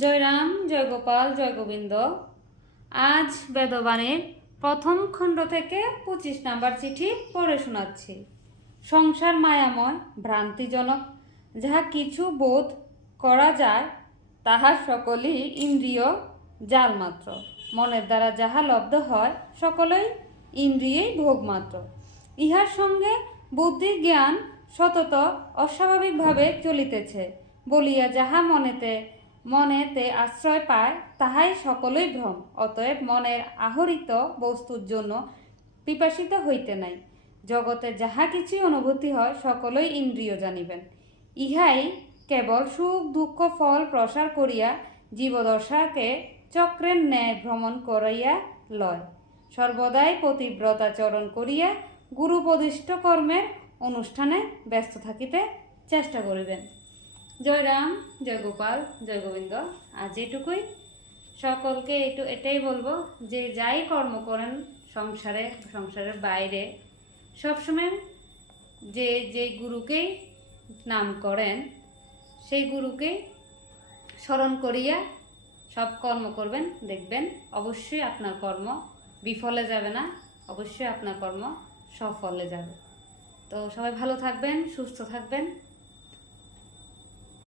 জয় রাম, জয় গোপাল, জয় গোবিন্দ। আজ বেদবাণীর প্রথম খণ্ড থেকে 25 নম্বর চিঠি পড়ে শোনাচ্ছি। সংসার মায়াময়, ভ্রান্তিজনক। যাহা কিছু বোধ করা যায় তাহার সকলই ইন্দ্রিয় জাল মাত্র। মনের দ্বারা যাহা লব্ধ হয় সকলেই ইন্দ্রিয়েই ভোগ মাত্র। ইহার সঙ্গে বুদ্ধি জ্ঞান সতত অস্বাভাবিকভাবে চলিতেছে বলিয়া যাহা মনেতে আশ্রয় পায় তাহাই সকলই ভ্রম। অতএব মনের আহরিত বস্তুর জন্য পিপাসিত হইতে নাই। জগতে যাহা কিছু অনুভূতি হয় সকলই ইন্দ্রিয় জানিবেন। ইহাই কেবল সুখ দুঃখ ফল প্রসার করিয়া জীবদশাকে চক্রের ন্যায় ভ্রমণ করাইয়া লয়। সর্বদাই পতিব্রতাচরণ করিয়া গুরুপদিষ্ট কর্মের অনুষ্ঠানে ব্যস্ত থাকিতে চেষ্টা করিবেন। জয় রাম, জয় গোপাল, জয় গোবিন্দ। আজ এটুকুই। সকলকে এটাই বলবো যে যাই কর্ম করেন সংসারের বাইরে সবসময় যে গুরুকেই নাম করেন সেই গুরুকে স্মরণ করিয়া সব কর্ম করবেন। দেখবেন অবশ্যই আপনার কর্ম বিফলে যাবে না, অবশ্যই আপনার কর্ম সফলে যাবে। তো সবাই ভালো থাকবেন, সুস্থ থাকবেন।